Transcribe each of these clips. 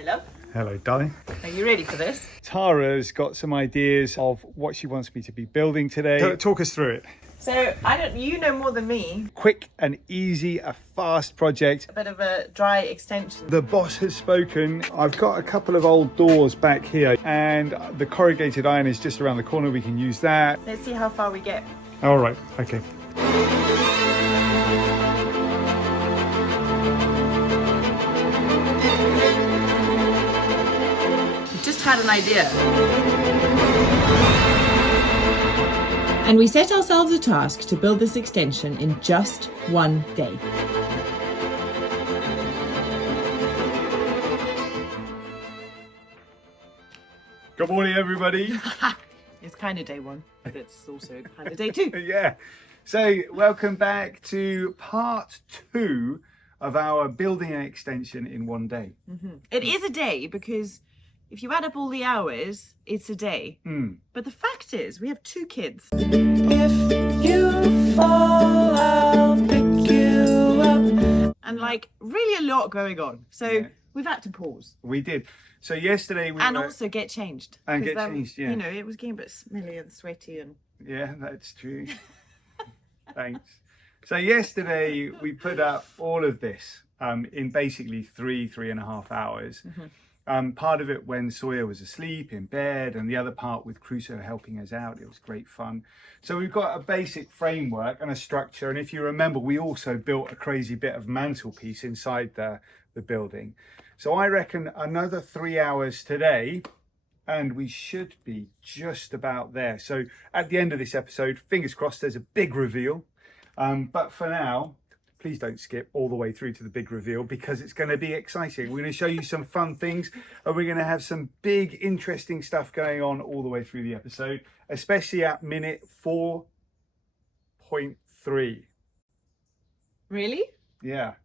Hello, love. Hello, darling. Are you ready for this? Tara's got some ideas of what she wants me to be building today. Talk us through it. So, you know more than me. Quick and easy, a fast project. A bit of a dry extension. The boss has spoken. I've got a couple of old doors back here and the corrugated iron is just around the corner. We can use that. Let's see how far we get. All right, okay. Just had an idea. And we set ourselves a task to build this extension in just one day. Good morning, everybody. It's kind of day one, but it's also kind of day two. Yeah. So welcome back to part 2 of our building an extension in one day. Mm-hmm. It is a day because if you add up all the hours, it's a day. But the fact is, we have 2 kids. If you fall, I'll pick you up. And really a lot going on. So we've had to pause. We did. So yesterday we also get changed. And get changed, yeah. You know, it was getting a bit smelly and sweaty and... Yeah, that's true. Thanks. So yesterday we put up all of this in basically 3.5 hours. Part of it when Sawyer was asleep in bed, and the other part with Crusoe helping us out. It was great fun. So we've got a basic framework and a structure. And if you remember, we also built a crazy bit of mantelpiece inside the building. So I reckon another 3 hours today, and we should be just about there. So at the end of this episode, fingers crossed, there's a big reveal. But for now, please don't skip all the way through to the big reveal because it's going to be exciting. We're going to show you some fun things and we're going to have some big, interesting stuff going on all the way through the episode, especially at minute 4.3. Really? Yeah.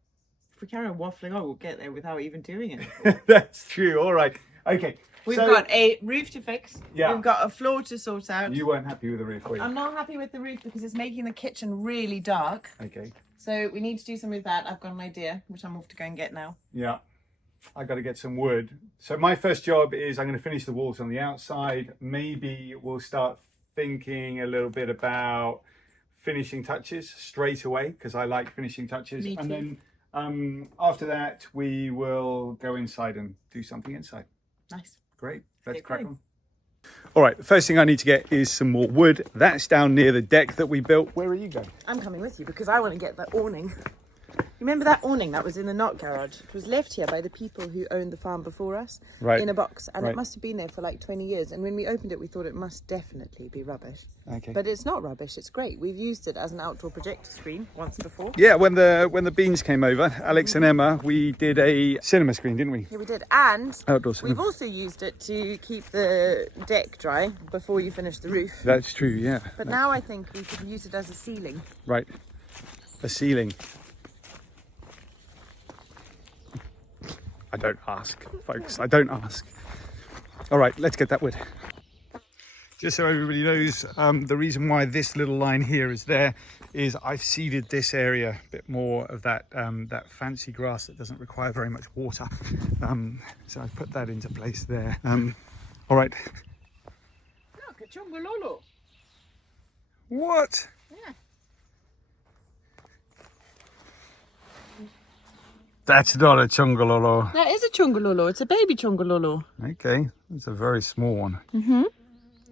If we carry on waffling on, we'll get there without even doing it. That's true. All right. Okay. We've got a roof to fix. Yeah. We've got a floor to sort out. You weren't happy with the roof, were you? I'm not happy with the roof because it's making the kitchen really dark. Okay. So we need to do something with that. I've got an idea, which I'm off to go and get now. Yeah. I got to get some wood. So my first job is I'm going to finish the walls on the outside. Maybe we'll start thinking a little bit about finishing touches straight away because I like finishing touches. Me too. And then after that, we will go inside and do something inside. Nice. Great. Let's crack on. Going. All right, the first thing I need to get is some more wood. That's down near the deck that we built. Where are you going? I'm coming with you because I want to get that awning. Remember that awning that was in the knot garage? It was left here by the people who owned the farm before us, right, in a box, and right. It must have been there for like 20 years. And when we opened it, we thought it must definitely be rubbish. Okay. But it's not rubbish. It's great. We've used it as an outdoor projector screen once before. Yeah, when the Beans came over, Alex and Emma, we did a cinema screen, didn't we? Yeah, we did. And outdoor cinema. We've also used it to keep the deck dry before you finish the roof. That's true, yeah. But now I think we could use it as a ceiling. Right, a ceiling. I don't ask, folks. I don't ask. All right, let's get that wood. Just so everybody knows, the reason why this little line here is there is I've seeded this area a bit more of that that fancy grass that doesn't require very much water. So I've put that into place there. All right. Look, a chungololo. What? Yeah. That's not a chungololo. That is a chungololo. It's a baby chungololo. Okay, it's a very small one. Mm-hmm.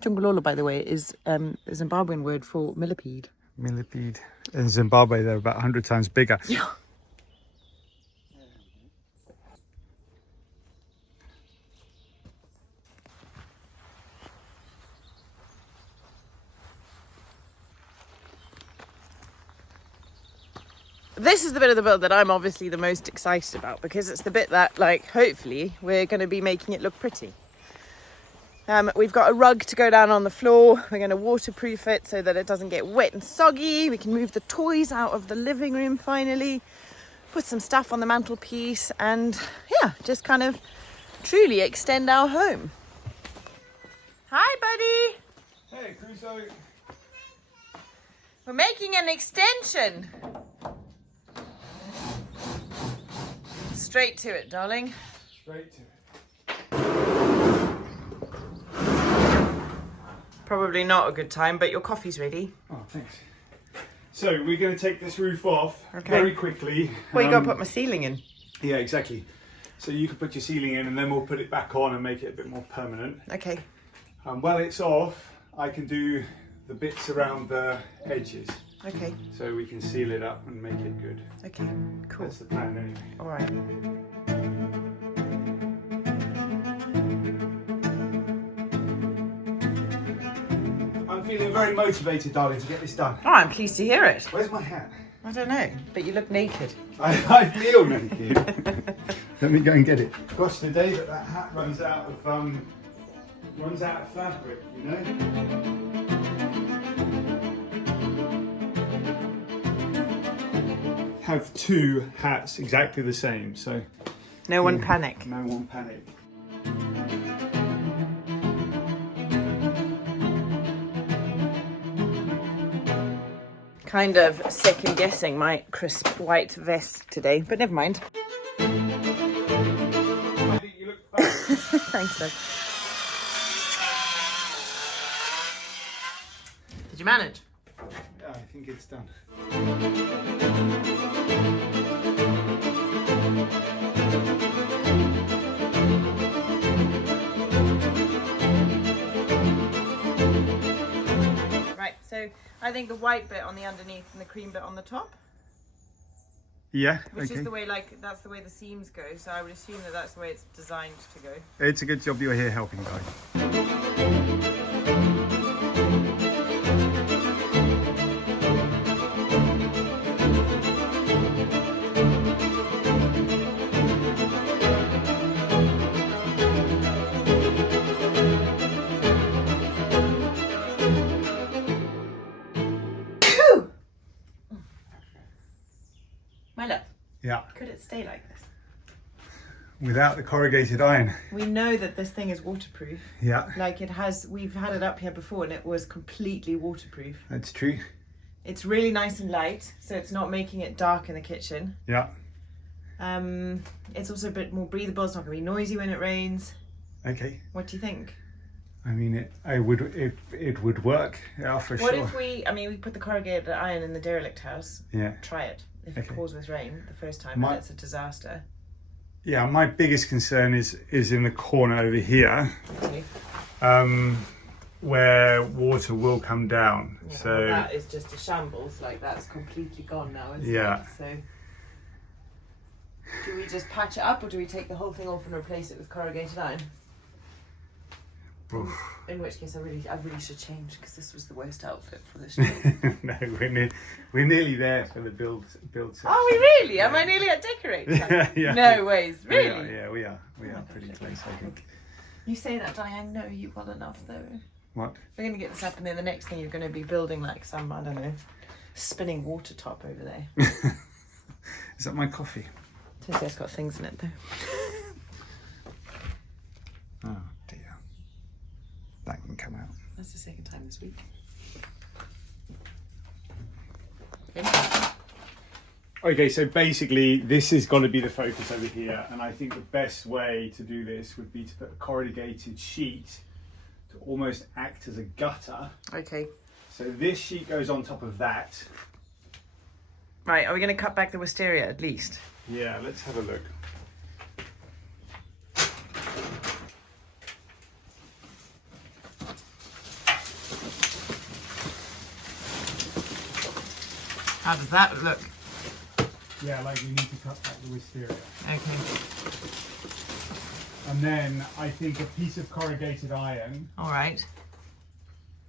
Chungololo, by the way, is a Zimbabwean word for millipede. Millipede. In Zimbabwe, they're about 100 times bigger. Yeah. This is the bit of the build that I'm obviously the most excited about because it's the bit that, hopefully we're going to be making it look pretty. We've got a rug to go down on the floor. We're going to waterproof it so that it doesn't get wet and soggy. We can move the toys out of the living room finally, put some stuff on the mantelpiece and, just kind of truly extend our home. Hi, buddy. Hey, Crusoe. We're making an extension. Straight to it, darling. Straight to it. probably not a good time, but your coffee's ready. Oh, thanks. So we're going to take this roof off very quickly. Well, you got to put my ceiling in. Yeah, exactly. So you can put your ceiling in and then we'll put it back on and make it a bit more permanent. Okay. While it's off, I can do the bits around the edges. Okay. So we can seal it up and make it good. Okay, cool. That's the plan anyway. All right. I'm feeling very motivated, darling, to get this done. Oh, I'm pleased to hear it. Where's my hat? I don't know, but you look naked. I feel naked. Let me go and get it. Gosh, the day that hat runs out of fabric, you know. Have two hats exactly the same, so No one panic. no one panic. Kind of second guessing my crisp white vest today, but never mind. I think you look fine. Thanks, Doug. Did you manage? Yeah, I think it's done. Right, so I think the white bit on the underneath and the cream bit on the top, Yeah, which okay. is the way, like, that's the way the seams go. So I would assume that that's the way it's designed to go. It's a good job you're here helping, guys. My love, Yeah, could it stay like this? without the corrugated iron. We know that this thing is waterproof. Yeah, Like it has, we've had it up here before and it was completely waterproof. that's true. It's really nice and light, so it's not making it dark in the kitchen. Yeah, It's also a bit more breathable. It's not going to be noisy when it rains. okay. What do you think? I mean, it would work. Yeah, for What sure. if we put the corrugated iron in the derelict house? Yeah. Try it. If it Okay. pours with rain the first time, My- and it's a disaster. Yeah, my biggest concern is in the corner over here, Okay. where water will come down. Yeah, So well, that is just a shambles. Like that's completely gone now, isn't Yeah. it? So, do we just patch it up, or do we take the whole thing off and replace it with corrugated iron? Oof. In which case, I really should change because this was the worst outfit for this trip. No, we're nearly there for the build set. Are we really? Am I nearly at decorating? Yeah. No ways, We really. are, yeah, we are. We Oh are my pretty gosh, close, I think. You say that, Diane. I know you well enough, though. What? We're going to get this up, and then the next thing you're going to be building like some, I don't know, spinning water top over there. Is that my coffee? It's got things in it, though. Oh dear. That can come out. That's the second time this week. Okay, so basically this is going to be the focus over here, and I think the best way to do this would be to put a corrugated sheet to almost act as a gutter. Okay. So this sheet goes on top of that. Right, are we going to cut back the wisteria at least? Yeah, let's have a look. How does that look? Yeah, like we need to cut back the wisteria. Okay. And then I think a piece of corrugated iron All right.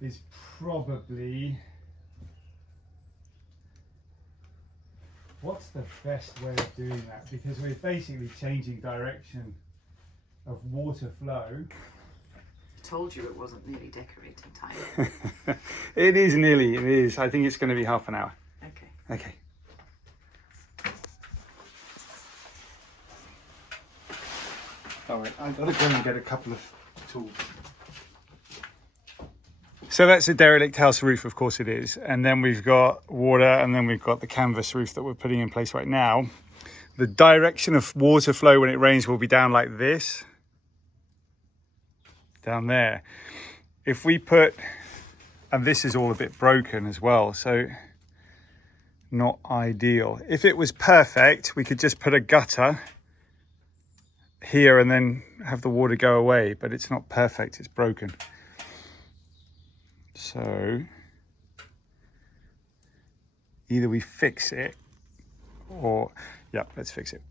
is probably... What's the best way of doing that? Because we're basically changing direction of water flow. Told you it wasn't nearly decorating time. It is nearly, it is. I think it's going to be half an hour. Okay. Okay. All right, I've got to go and get a couple of tools. So that's a derelict house roof, of course it is. And then we've got water, and then we've got the canvas roof that we're putting in place right now. The direction of water flow when it rains will be down like this. Down there. If we put And this is all a bit broken as well, so not ideal. If it was perfect, we could just put a gutter here and then have the water go away, but it's not perfect, it's broken. So either we fix it or, yeah, let's fix it.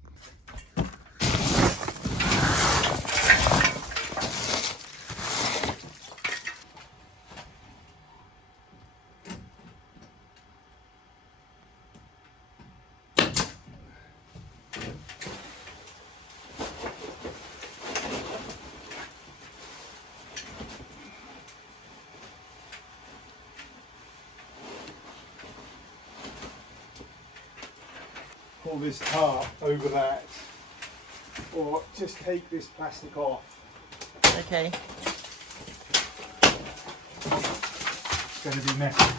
Pull this tarp over that, or just take this plastic off. Okay. It's going to be messy.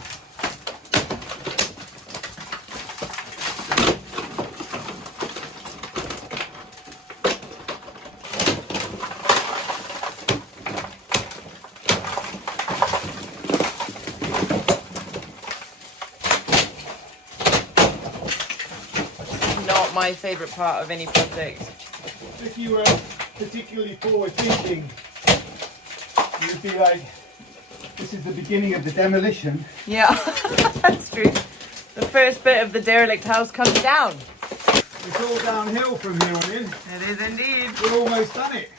Not my favourite part of any project. If you were particularly forward thinking, you'd be like, this is the beginning of the demolition. Yeah, that's true. The first bit of the derelict house comes down. It's all downhill from here on in. It is indeed. We've almost done it.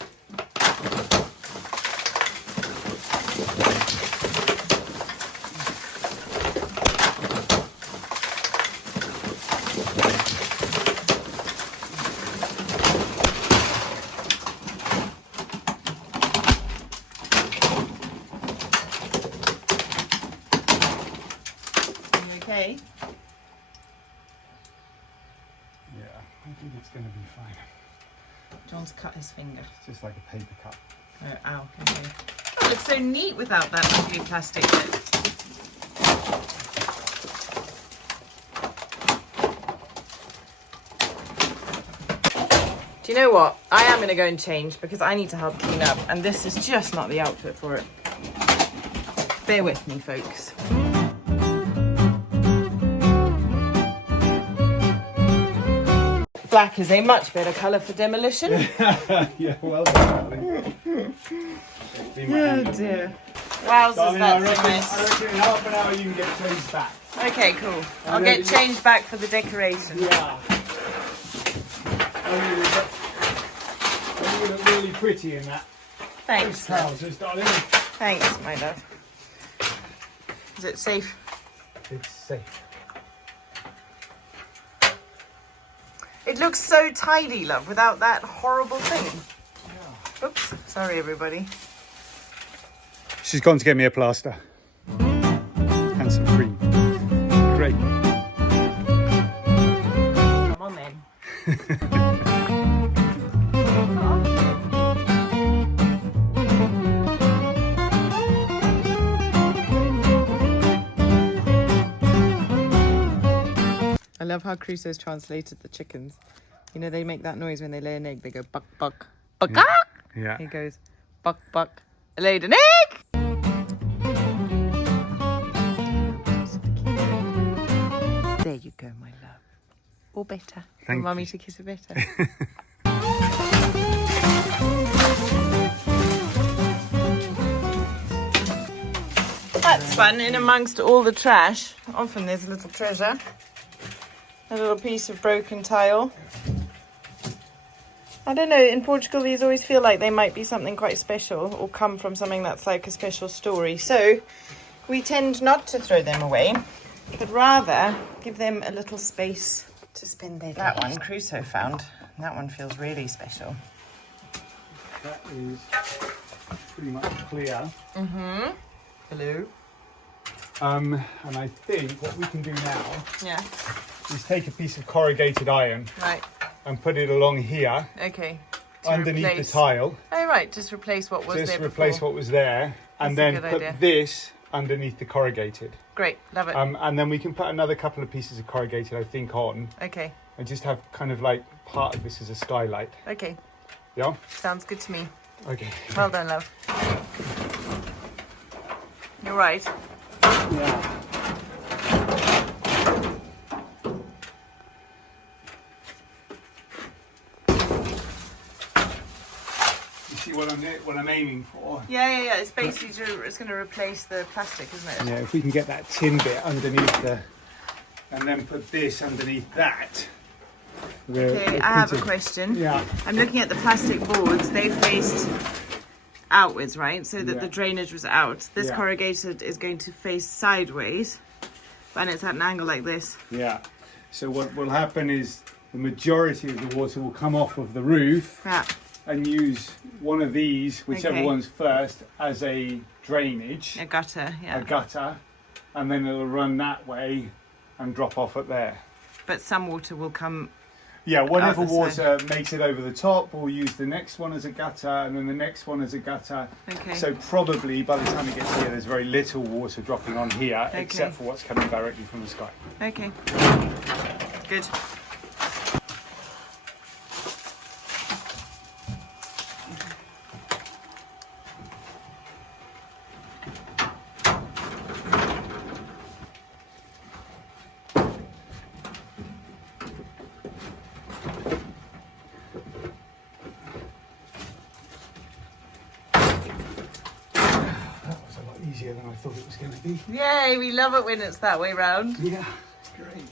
Okay. Yeah, I think it's going to be fine. John's cut his finger. It's just like a paper cut. Oh, ow. Okay. Oh, it looks so neat without that ugly plastic bit. Do you know what? I am going to go and change because I need to help clean up, and this is just not the outfit for it. Bear with me, folks. Black is a much better colour for demolition. Yeah, well done, darling. Oh dear. Wowzers, Darling, I that's a mess. reckon in half an hour you can get changed back. Okay, cool. I'll get changed back for the decoration. Yeah. I think you look really pretty in that. Thanks, love. Trousers, darling. Thanks, my love. Is it safe? It's safe. It looks so tidy, love, without that horrible thing. Yeah. Oops. Sorry, everybody. She's gone to get me a plaster. And some cream. Great. Come on, then. I love how Crusoe's translated the chickens. You know, they make that noise when they lay an egg. They go buck, buck, buck, Yeah. buck. Yeah. He goes buck, buck. I laid an egg. There you go, my love. Or better. Thank Mummy you. to kiss it better. That's fun. In amongst all the trash, often there's a little treasure. A little piece of broken tile. I don't know, in Portugal these always feel like they might be something quite special or come from something that's like a special story. So we tend not to throw them away, but rather give them a little space to spend their day. That one Crusoe found. That one feels really special. That is pretty much clear. Mm-hmm. Hello. And I think what we can do now Yeah. is take a piece of corrugated iron Right. and put it along here Okay. To underneath replace- the tile. Oh right, just replace what was Just there replace before. what was there, and That's a then good put idea. this underneath the corrugated. Great, love it. And then we can put another couple of pieces of corrugated, I think, on, Okay, and just have kind of like part of this as a skylight. okay. Yeah. Sounds good to me. Okay. Well done, love. You're right. Yeah. You see what I'm aiming for? Yeah. It's basically it's going to replace the plastic, isn't it? Yeah, if we can get that tin bit underneath and then put this underneath that. Okay, I have a question. Yeah. I'm looking at the plastic boards. They faced outwards, right? So that the drainage was out. This corrugated is going to face sideways, and it's at an angle like this. Yeah. So what will happen is the majority of the water will come off of the roof and use one of these, whichever one's first, as a drainage. A gutter, yeah. A gutter, and then it'll run that way and drop off at there. But some water will come. Yeah, whatever water makes it over the top, we'll use the next one as a gutter, and then the next one as a gutter. Okay. So probably by the time it gets here, there's very little water dropping on here, except for what's coming directly from the sky. Okay. Good. Easier than I thought it was going to be. Yay, we love it when it's that way round. Yeah, great.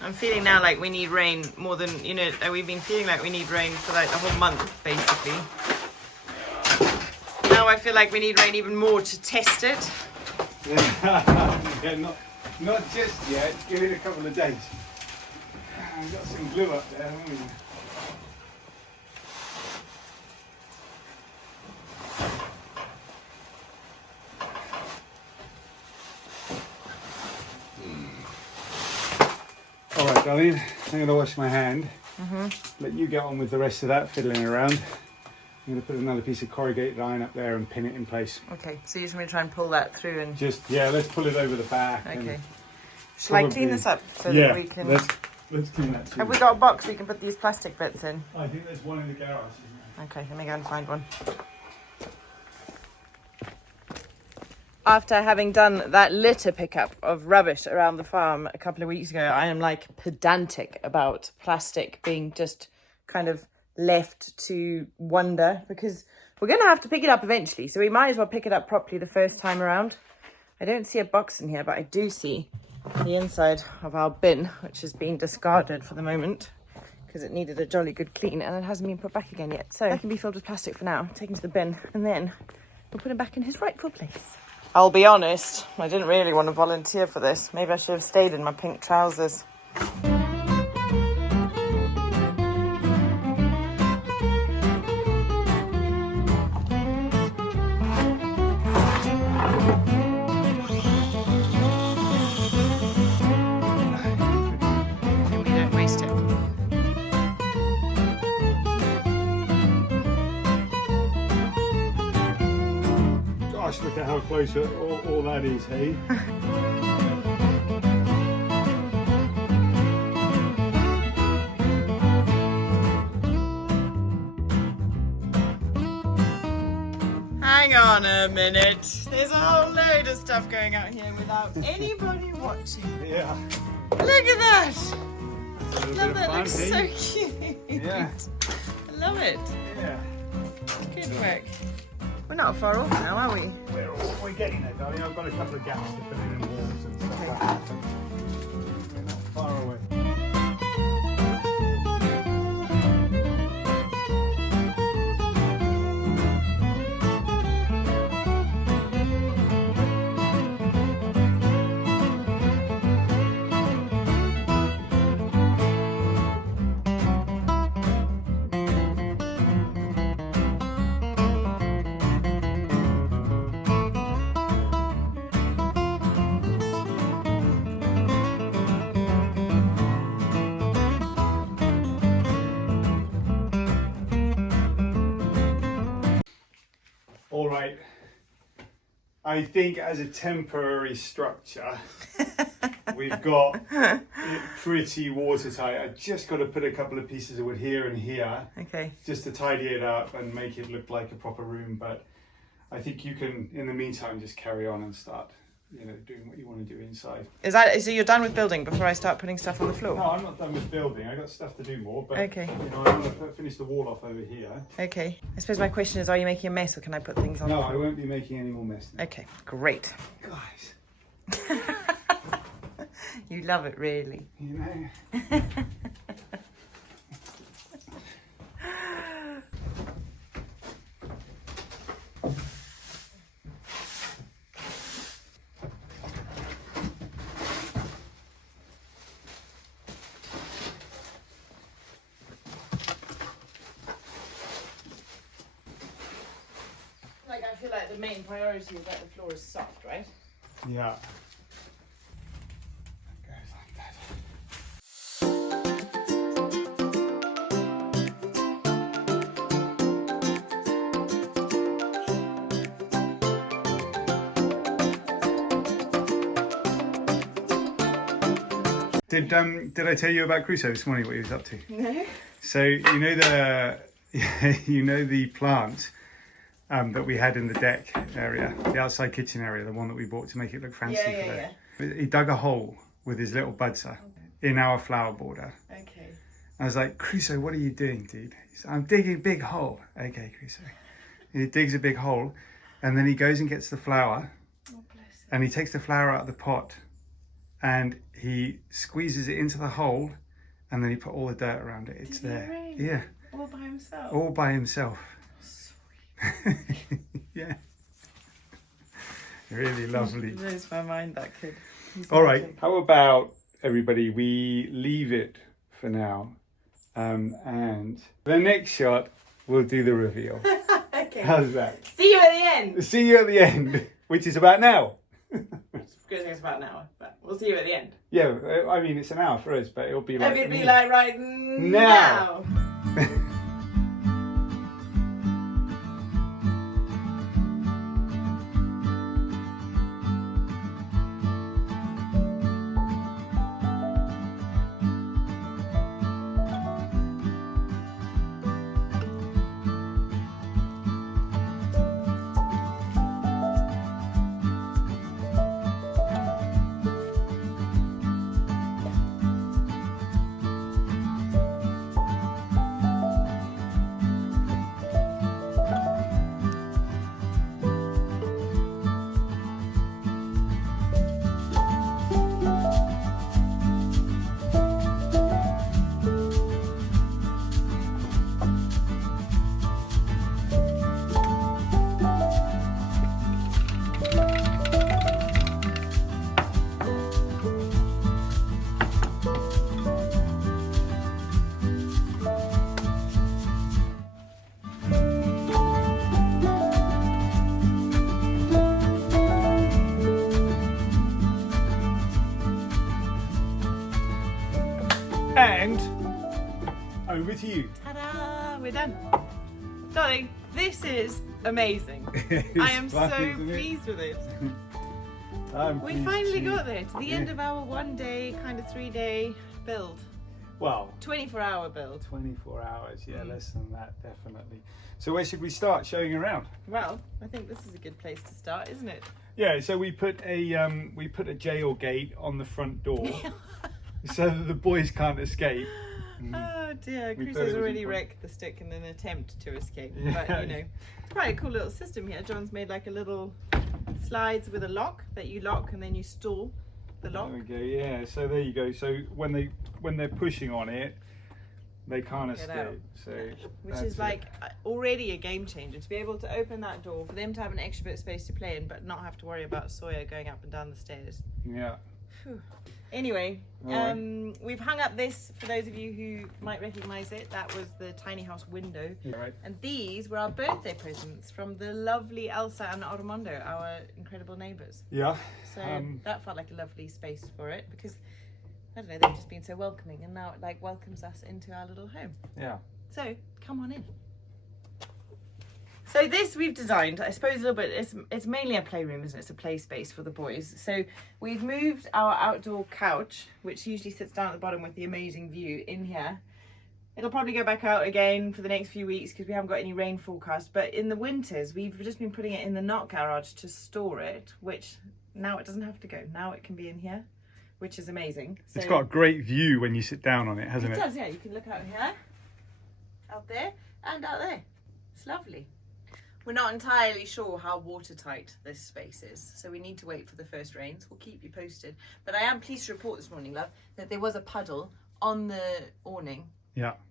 I'm feeling now like we need rain more than, we've been feeling like we need rain for like the whole month, basically. Now I feel like we need rain even more to test it. Yeah, not just yet. Give it a couple of days. We've got some glue up there, haven't we? All right, darling, I'm going to wash my hand. Let you get on with the rest of that fiddling around. I'm going to put another piece of corrugated iron up there and pin it in place. Okay, so you're just going to try and pull that through and... Let's pull it over the back. Okay. Shall I clean this up so that we can... let's clean that too. Have we got a box we can put these plastic bits in? I think there's one in the garage, isn't there? Okay, let me go and find one. After having done that litter pickup of rubbish around the farm a couple of weeks ago, I am like pedantic about plastic being just kind of left to wander, because we're going to have to pick it up eventually. So we might as well pick it up properly the first time around. I don't see a box in here, but I do see the inside of our bin, which has been discarded for the moment because it needed a jolly good clean and it hasn't been put back again yet. So that can be filled with plastic for now, taken to the bin, and then we'll put him back in his rightful place. I'll be honest, I didn't really want to volunteer for this. Maybe I should have stayed in my pink trousers. We don't waste it. Gosh, look at how close all that is, hey? Hang on a minute. There's a whole load of stuff going out here without anybody watching. Yeah. Look at that. Love that, fun, looks hey? so cute. Yeah. I love it. Yeah. Good work. We're not far off now, are we? We're getting there, darling. I've got a couple of gaps to fill in the walls and stuff like that. We're not far away. right. I think as a temporary structure, we've got it pretty watertight. I just got to put a couple of pieces of wood here and here, Okay. just to tidy it up and make it look like a proper room. But I think you can, in the meantime, just carry on and start, doing what you want to do inside. So you're done with building before I start putting stuff on the floor? No, I'm not done with building. I got stuff to do more, but okay. I want to finish the wall off over here. Okay. I suppose my question is, are you making a mess or can I put things on? No, I won't be making any more mess. Okay, great. Guys. You love it, really. I feel like the main priority is that the floor is soft, right? Yeah. Did I tell you about Crusoe this morning? What he was up to? No. So the plant that we had in the deck area, the outside kitchen area, the one that we bought to make it look fancy. Yeah. He dug a hole with his little budser in our flower border. Okay. I was like, Crusoe, what are you doing, dude? He said, I'm digging a big hole. Okay, Crusoe. He digs a big hole, and then he goes and gets the flour, and he takes the flour out of the pot, and he squeezes it into the hole, and then he put all the dirt around it. It's there. Really? Yeah. All by himself? All by himself. Sweet. Yeah. Really lovely. It blows my mind, that kid. All right. How about, everybody, we leave it for now. And the next shot, we'll do the reveal. Okay. How's that? See you at the end. See you at the end, which is about now. It's about an hour, but we'll see you at the end. Yeah, I mean, it's an hour for us, but it'll be like... It'll be like right now. And over to you. Ta-da! We're done. Darling, this is amazing. It's I am fun, so isn't it? pleased with it. We pleased finally too. got there to the end of our 1 day, kind of 3 day build. Well, 24-hour build. 24 hours, yeah, less than that, definitely. So where should we start showing around? Well, I think this is a good place to start, isn't it? Yeah, so we put a jail gate on the front door so that the boys can't escape. Oh dear, We thought it Crusoe's was already important. wrecked the stick in an attempt to escape. Yeah. But, you know, quite a cool little system here. John's made like a little slides with a lock that you lock and then you store the lock. There we go, yeah, so there you go. So when they're pushing on it, they can't Get escape. out. So Which that's is it. like already a game changer, to be able to open that door, for them to have an extra bit of space to play in, but not have to worry about Sawyer going up and down the stairs. Yeah. Phew. Anyway, Alright. we've hung up this, for those of you who might recognise it, that was the tiny house window. Yeah, right. And these were our birthday presents from the lovely Elsa and Armando, our incredible neighbours. Yeah. So that felt like a lovely space for it, because, I don't know, they've just been so welcoming, and now it like welcomes us into our little home. Yeah. So, come on in. So this we've designed, I suppose, a little bit, it's mainly a playroom, isn't it? It's a play space for the boys. So we've moved our outdoor couch, which usually sits down at the bottom with the amazing view, in here. It'll probably go back out again for the next few weeks because we haven't got any rain forecast. But in the winters, we've just been putting it in the Knot garage to store it, which now it doesn't have to go. Now it can be in here, which is amazing. So It's got a great view when you sit down on it, hasn't it? It does, yeah. You can look out here, out there, and out there. It's lovely. We're not entirely sure how watertight this space is, so we need to wait for the first rains. We'll keep you posted. But I am pleased to report this morning, love, that there was a puddle on the awning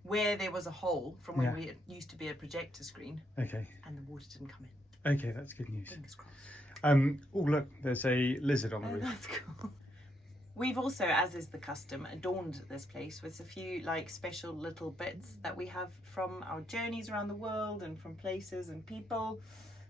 where there was a hole from where it used to be a projector screen. Okay. And the water didn't come in. Okay, that's good news. Fingers crossed. Oh, look, there's a lizard on the roof. That's cool. We've also, as is the custom, adorned this place with a few like special little bits that we have from our journeys around the world and from places and people.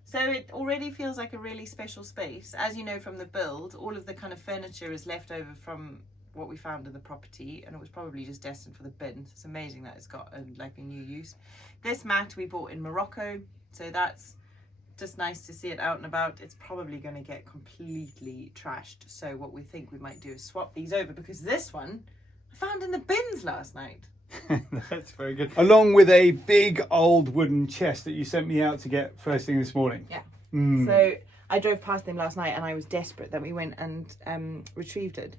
So it already feels like a really special space. As you know from the build, all of the kind of furniture is left over from what we found in the property, and it was probably just destined for the bin. It's amazing that it's got a new use. This mat we bought in Morocco, so that's just nice to see it out and about. It's probably going to get completely trashed, so what we think we might do is swap these over, because this one I found in the bins last night. That's very good. Along with a big old wooden chest that you sent me out to get first thing this morning. Yeah. So I drove past them last night and I was desperate that we went and retrieved it.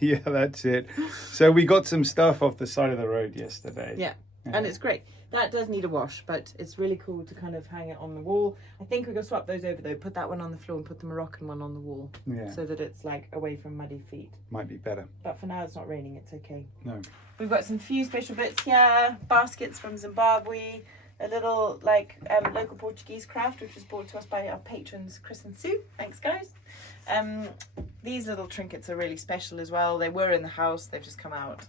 Yeah, that's it. So we got some stuff off the side of the road yesterday. Yeah. And it's great. That does need a wash, but it's really cool to kind of hang it on the wall. I think we're going to swap those over though. Put that one on the floor and put the Moroccan one on the wall. Yeah. So that it's like away from muddy feet. Might be better. But for now it's not raining, it's okay. No. We've got some few special bits here. Baskets from Zimbabwe. A little like local Portuguese craft which was brought to us by our patrons Chris and Sue. Thanks guys. These little trinkets are really special as well. They were in the house, they've just come out.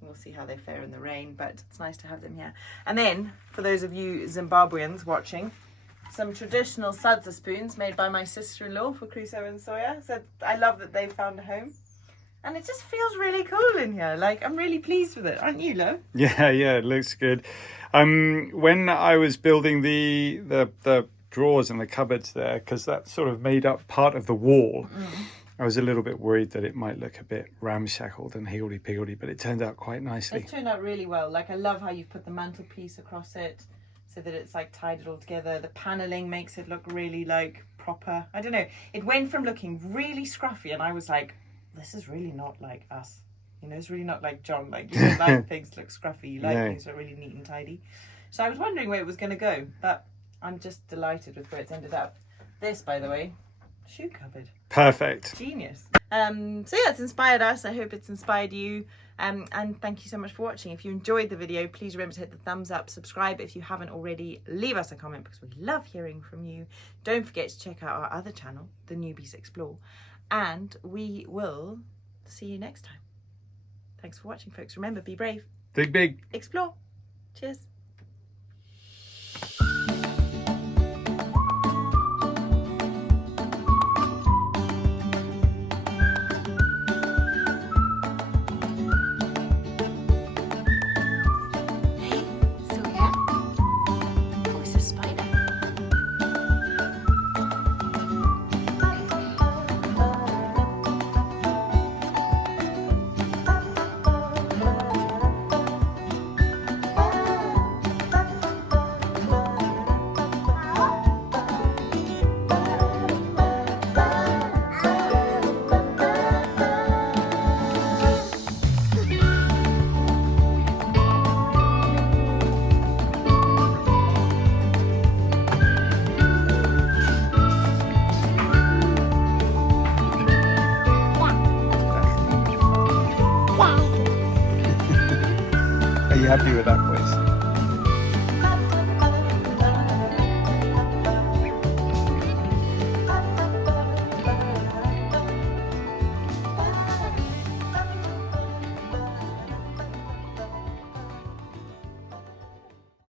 We'll see how they fare in the rain, but it's nice to have them here. And then, for those of you Zimbabweans watching, some traditional sadza spoons made by my sister-in-law for Crusoe and Sawyer. So I love that they've found a home. And it just feels really cool in here. Like, I'm really pleased with it. Aren't you, Lo? Yeah, it looks good. When I was building the drawers and the cupboards there, because that sort of made up part of the wall, I was a little bit worried that it might look a bit ramshackled and higgledy-piggledy, but it turned out quite nicely. It's turned out really well. Like, I love how you've put the mantelpiece across it so that it's like tied it all together. The paneling makes it look really like proper. I don't know. It went from looking really scruffy and I was like, this is really not like us. You know, it's really not like John. Like, you don't like things to look scruffy. You like things that are really neat and tidy. So I was wondering where it was going to go, but I'm just delighted with where it's ended up. This, by the way, shoe cupboard. Perfect. Genius. So yeah, it's inspired us. I hope it's inspired you. And thank you so much for watching. If you enjoyed the video, please remember to hit the thumbs up, subscribe if you haven't already, leave us a comment because we love hearing from you. Don't forget to check out our other channel, The Newbys Explore, and we will see you next time. Thanks for watching, folks. Remember, be brave. Think big. Explore. Cheers. Are you happy with that?